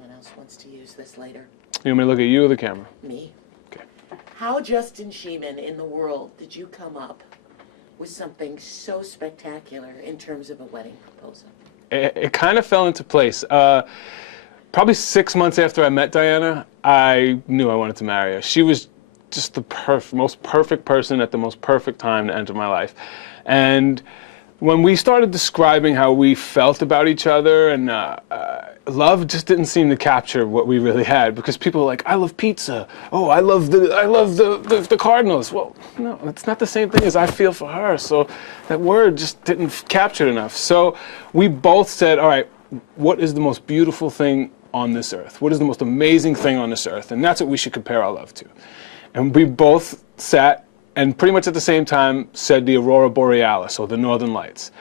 someone else wants to use this later. You want me to look at you or the camera? Me. Okay. How, Justin Scheman, in the world did you come up with something so spectacular in terms of a wedding proposal? It kind of fell into place. Probably 6 months after I met Diana, I knew I wanted to marry her. She was just the most perfect person at the most perfect time to enter my life. And when we started describing how we felt about each other, and love just didn't seem to capture what we really had, because people were like, I love pizza. Oh, I love the Cardinals. Well, no, it's not the same thing as I feel for her. So that word just didn't capture it enough. So we both said, all right, what is the most beautiful thing on this earth? What is the most amazing thing on this earth? And that's what we should compare our love to. And we both sat and pretty much at the same time said the Aurora Borealis, or the Northern Lights.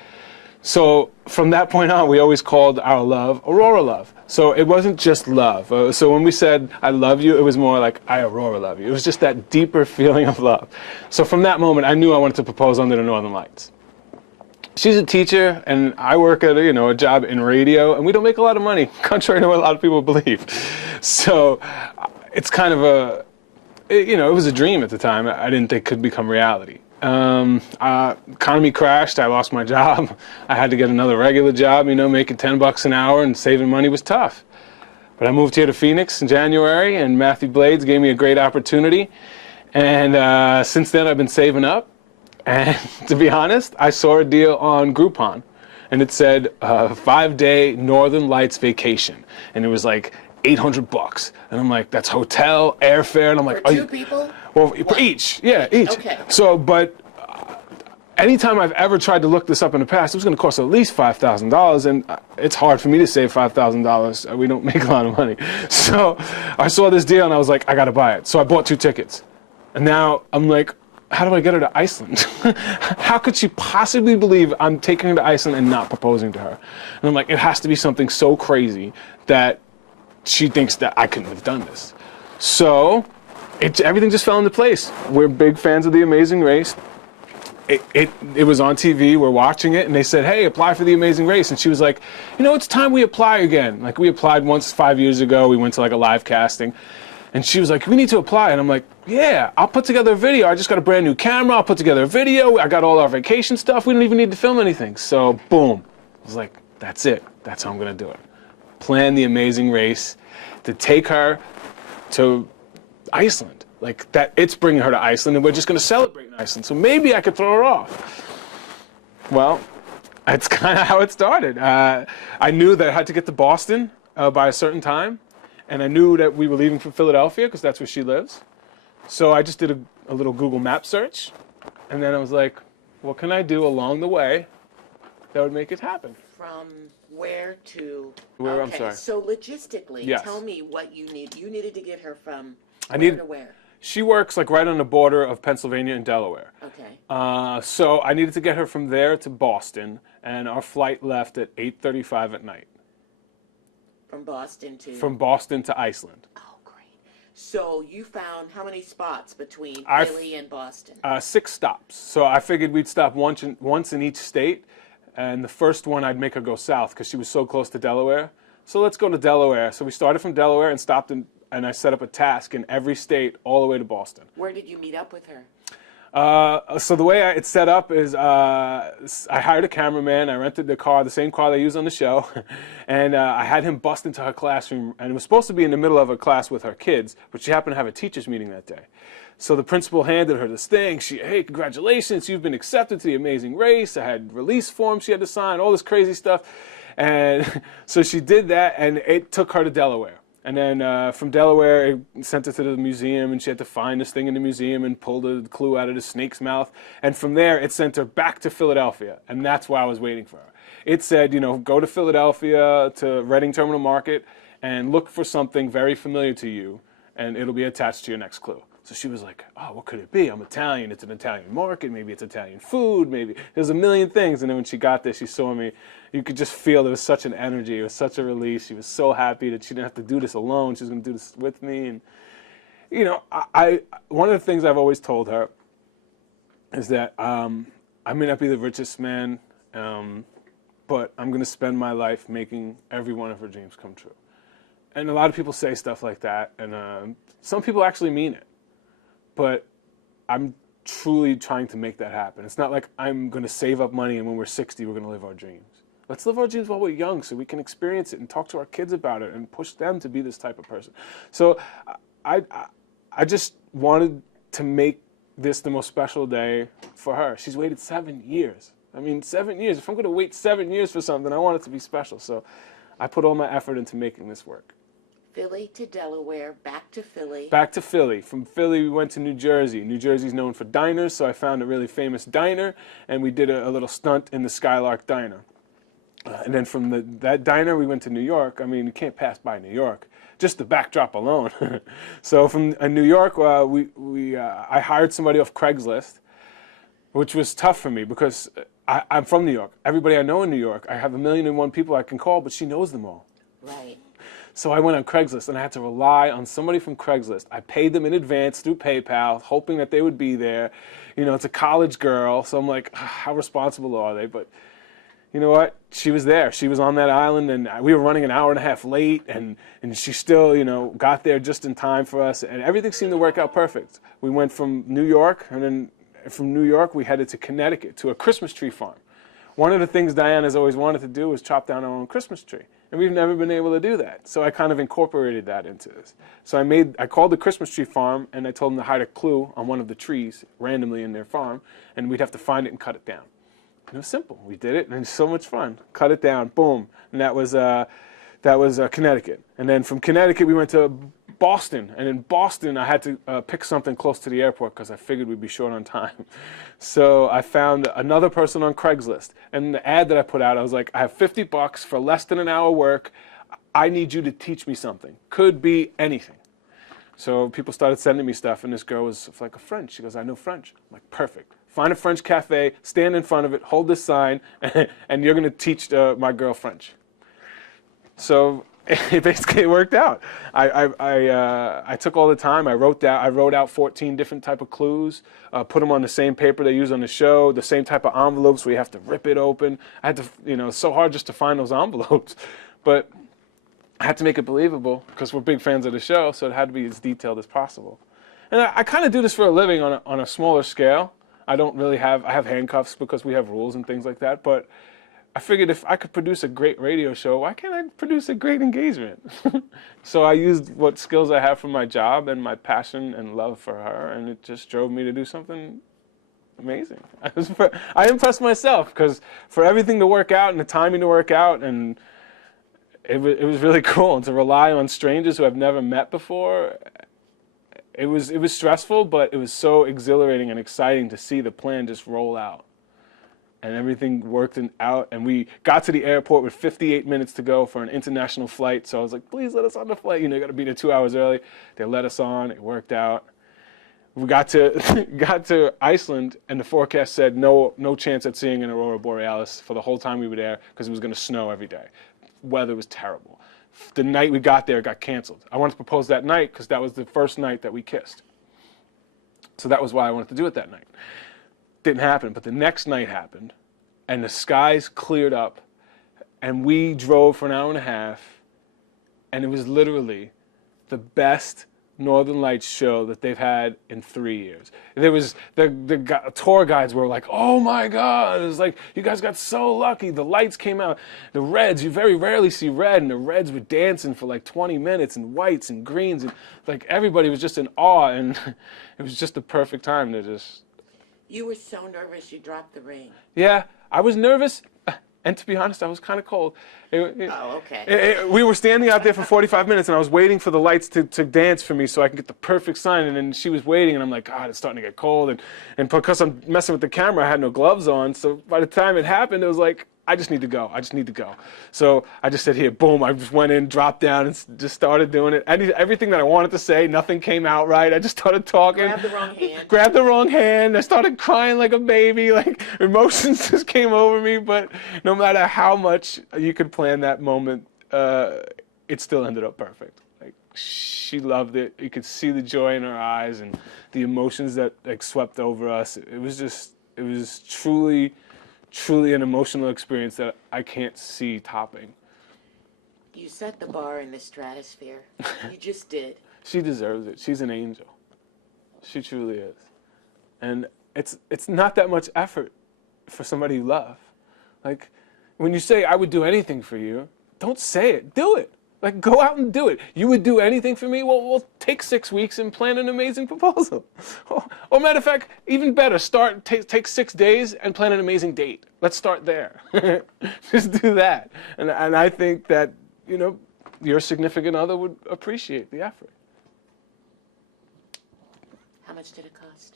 So from that point on, we always called our love Aurora love. So it wasn't just love. So when we said, I love you, it was more like, I Aurora love you. It was just that deeper feeling of love. So from that moment, I knew I wanted to propose under the Northern Lights. She's a teacher, and I work at a job in radio, and we don't make a lot of money, contrary to what a lot of people believe. So it's kind of it was a dream at the time. I didn't think could become reality. Economy crashed. I lost my job. I had to get another regular job, making $10 an hour, and saving money was tough. But I moved here to Phoenix in January, and Matthew Blades gave me a great opportunity. And since then, I've been saving up. And to be honest, I saw a deal on Groupon, and it said 5-day Northern Lights vacation, and it was like $800, and I'm like, that's hotel, airfare, and I'm like, for two people? Well, for each, yeah, each. Okay. So, but anytime I've ever tried to look this up in the past, it was going to cost at least $5,000, and it's hard for me to save $5,000. We don't make a lot of money. So I saw this deal, and I was like, I got to buy it. So I bought 2 tickets, and now I'm like, how do I get her to Iceland? How could she possibly believe I'm taking her to Iceland and not proposing to her? And I'm like, it has to be something so crazy that she thinks that I couldn't have done this. So everything just fell into place. We're big fans of The Amazing Race. It was on TV, we're watching it, and they said, hey, apply for The Amazing Race. And she was like, it's time we apply again. Like, we applied once 5 years ago. We went to like a live casting. And she was like, we need to apply. And I'm like, yeah, I'll put together a video. I just got a brand new camera. I'll put together a video. I got all our vacation stuff. We don't even need to film anything. So boom. I was like, that's it. That's how I'm going to do it. Plan The Amazing Race to take her to Iceland. Like that, it's bringing her to Iceland, and we're just going to celebrate in Iceland. So maybe I could throw her off. Well, that's kind of how it started. I knew that I had to get to Boston by a certain time. And I knew that we were leaving for Philadelphia because that's where she lives. So I just did a little Google Map search. And then I was like, what can I do along the way that would make it happen? From where to... Where, okay, I'm sorry. So logistically, Yes. Tell me what you need. You needed to get her from where to where? She works like right on the border of Pennsylvania and Delaware. Okay. So I needed to get her from there to Boston. And our flight left at 8:35 at night. From Boston to... From Boston to Iceland. Oh, great. So you found how many spots between Philly and Boston? 6 stops. So I figured we'd stop once in each state. And the first one, I'd make her go south because she was so close to Delaware. So let's go to Delaware. So we started from Delaware and stopped and I set up a task in every state all the way to Boston. Where did you meet up with her? So the way it's set up is I hired a cameraman. I rented the car, the same car they use on the show, and I had him bust into her classroom. And it was supposed to be in the middle of a class with her kids, but she happened to have a teacher's meeting that day. So the principal handed her this thing. Hey, congratulations, you've been accepted to The Amazing Race. I had release forms she had to sign, all this crazy stuff. And so she did that, and it took her to Delaware. And then from Delaware, it sent her to the museum, and she had to find this thing in the museum and pull the clue out of the snake's mouth. And from there, it sent her back to Philadelphia, and that's why I was waiting for her. It said, go to Philadelphia, to Reading Terminal Market, and look for something very familiar to you, and it'll be attached to your next clue. So she was like, oh, what could it be? I'm Italian. It's an Italian market. Maybe it's Italian food. Maybe there's a million things. And then when she got there, she saw me. You could just feel there was such an energy. It was such a release. She was so happy that she didn't have to do this alone. She was going to do this with me. And, one of the things I've always told her is that I may not be the richest man, but I'm going to spend my life making every one of her dreams come true. And a lot of people say stuff like that, and some people actually mean it. But I'm truly trying to make that happen. It's not like I'm going to save up money and when we're 60, we're going to live our dreams. Let's live our dreams while we're young so we can experience it and talk to our kids about it and push them to be this type of person. So I just wanted to make this the most special day for her. She's waited 7 years. I mean, 7 years. If I'm going to wait 7 years for something, I want it to be special. So I put all my effort into making this work. Philly to Delaware, back to Philly. Back to Philly. From Philly, we went to New Jersey. New Jersey's known for diners, so I found a really famous diner, and we did a little stunt in the Skylark Diner. And then from that diner, we went to New York. I mean, you can't pass by New York, just the backdrop alone. So from New York, I hired somebody off Craigslist, which was tough for me because I'm from New York. Everybody I know in New York, I have 1,000,001 people I can call, but she knows them all. Right. So I went on Craigslist, and I had to rely on somebody from Craigslist. I paid them in advance through PayPal, hoping that they would be there. You know, it's a college girl, so I'm like, how responsible are they? But you know what? She was there. She was on that island, and we were running an hour and a half late, and she still, you know, got there just in time for us, and everything seemed to work out perfect. We went from New York, and then from New York, we headed to Connecticut to a Christmas tree farm. One of the things Diana's always wanted to do was chop down our own Christmas tree. And we've never been able to do that. So I kind of incorporated that into this. So I called the Christmas tree farm, and I told them to hide a clue on one of the trees randomly in their farm, and we'd have to find it and cut it down. And it was simple. We did it, and it was so much fun. Cut it down, boom. And that was Connecticut. And then from Connecticut, we went to Boston. And in Boston, I had to pick something close to the airport because I figured we'd be short on time. So I found another person on Craigslist. And the ad that I put out, I was like, I have $50 for less than an hour work. I need you to teach me something. Could be anything. So people started sending me stuff, and this girl was like a French. She goes, I know French. I'm like, perfect. Find a French cafe, stand in front of it, hold this sign, and you're going to teach my girl French. So it basically worked out. I took all the time. I wrote out 14 different type of clues, put them on the same paper they use on the show, the same type of envelopes where you have to rip it open. I had to, you know, it's so hard just to find those envelopes, but I had to make it believable because we're big fans of the show, so it had to be as detailed as possible. And I kind of do this for a living on a smaller scale. I have handcuffs because we have rules and things like that, but I figured if I could produce a great radio show, why can't I produce a great engagement? So I used what skills I have from my job and my passion and love for her, and it just drove me to do something amazing. I impressed myself because for everything to work out and the timing to work out, and it was really cool. And to rely on strangers who I've never met before, it was stressful, but it was so exhilarating and exciting to see the plan just roll out. And everything worked out, and we got to the airport with 58 minutes to go for an international flight. So I was like, please let us on the flight. You know, you got to be there 2 hours early. They let us on. It worked out. We got to Iceland, and the forecast said no chance at seeing an aurora borealis for the whole time we were there because it was going to snow every day. Weather was terrible. The night we got there, it got canceled. I wanted to propose that night because that was the first night that we kissed. So that was why I wanted to do it that night. Didn't happen, but the next night happened, and the skies cleared up, and we drove for an hour and a half, and it was literally the best Northern Lights show that they've had in 3 years. There was the tour guides were like, "Oh my God!" It was like, "You guys got so lucky. The lights came out. The reds, you very rarely see red, and the reds were dancing for like 20 minutes, and whites and greens, and like everybody was just in awe, and it was just the perfect time to just." You were so nervous you dropped the ring. Yeah, I was nervous, and to be honest, I was kind of cold. Oh, okay. We were standing out there for 45 minutes, and I was waiting for the lights to dance for me so I could get the perfect sign, and then she was waiting, and I'm like, God, it's starting to get cold, and because I'm messing with the camera, I had no gloves on, so by the time it happened, it was like, I just need to go. So I just said, here, boom. I just went in, dropped down, and just started doing it. Everything that I wanted to say, nothing came out right. I just started talking. Grabbed the wrong hand. I started crying like a baby. Like, emotions just came over me. But no matter how much you could plan that moment, it still ended up perfect. Like, she loved it. You could see the joy in her eyes and the emotions that like swept over us. It was truly an emotional experience that I can't see topping. You set the bar in the stratosphere. You just did. She deserves it. She's an angel. She truly is. And it's not that much effort for somebody you love. Like, when you say, I would do anything for you, don't say it. Do it. Like, go out and do it. You would do anything for me? Well, we'll take 6 weeks and plan an amazing proposal. Or matter of fact, even better, take 6 days and plan an amazing date. Let's start there. Just do that. And I think that, you know, your significant other would appreciate the effort. How much did it cost?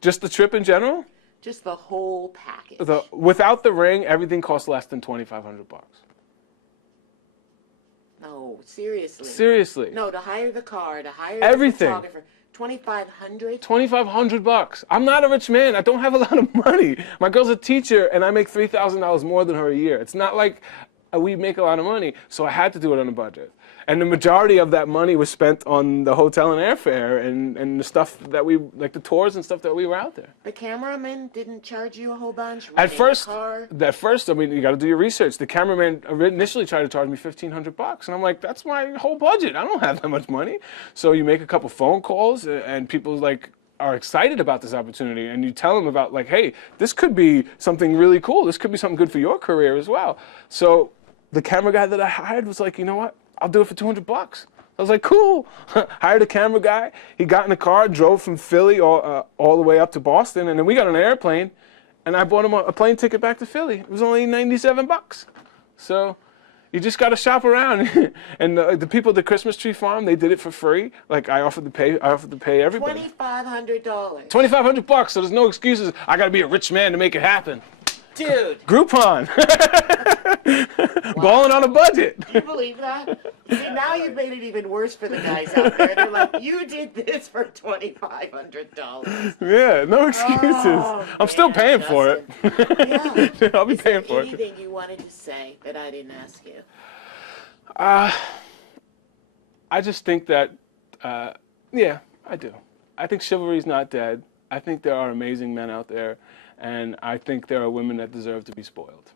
Just the trip in general? Just the whole package. Without the ring, everything costs less than $2,500. No, seriously. Seriously. No, to hire the car, to hire everything. the photographer. $2,500? $2,500. I'm not a rich man. I don't have a lot of money. My girl's a teacher, and I make $3,000 more than her a year. It's not like we make a lot of money, so I had to do it on a budget. And the majority of that money was spent on the hotel and airfare and the stuff that like the tours and stuff that we were out there. The cameraman didn't charge you a whole bunch? At first, I mean, you got to do your research. The cameraman initially tried to charge me $1,500, and I'm like, that's my whole budget. I don't have that much money. So you make a couple phone calls, and people like are excited about this opportunity, and you tell them about like, hey, this could be something really cool. This could be something good for your career as well. So the camera guy that I hired was like, you know what? I'll do it for $200. I was like, cool. Hired a camera guy. He got in the car, drove from Philly all the way up to Boston, and then we got on an airplane, and I bought him a plane ticket back to Philly. It was only $97. So you just got to shop around. And the people at the Christmas tree farm, they did it for free. Like I offered to pay everybody. $2,500. $2,500. So there's no excuses. I got to be a rich man to make it happen. Dude. Groupon. Wow. Balling on a budget. Can you believe that? See, now you've made it even worse for the guys out there. They're like, you did this for $2,500. Yeah, no excuses. Oh, I'm still paying for it. Yeah. I'll be paying for it. Anything you wanted to say that I didn't ask you? I just think that, yeah, I do. I think chivalry's not dead. I think there are amazing men out there, and I think there are women that deserve to be spoiled.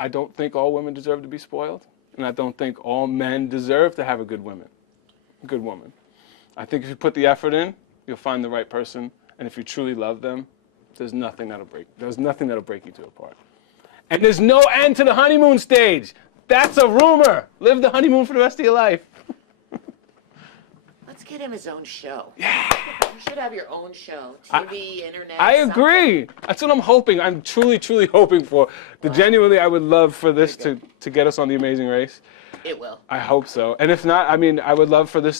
I don't think all women deserve to be spoiled, and I don't think all men deserve to have a good woman. I think if you put the effort in, you'll find the right person, and if you truly love them, there's nothing that'll break you two apart. And there's no end to the honeymoon stage. That's a rumor. Live the honeymoon for the rest of your life. Let's get him his own show. Yeah. You should have your own show. TV, internet. I agree. Something. That's what I'm hoping. I'm truly, truly hoping for. Genuinely, I would love for this to get us on The Amazing Race. It will. I hope so. And if not, I mean, I would love for this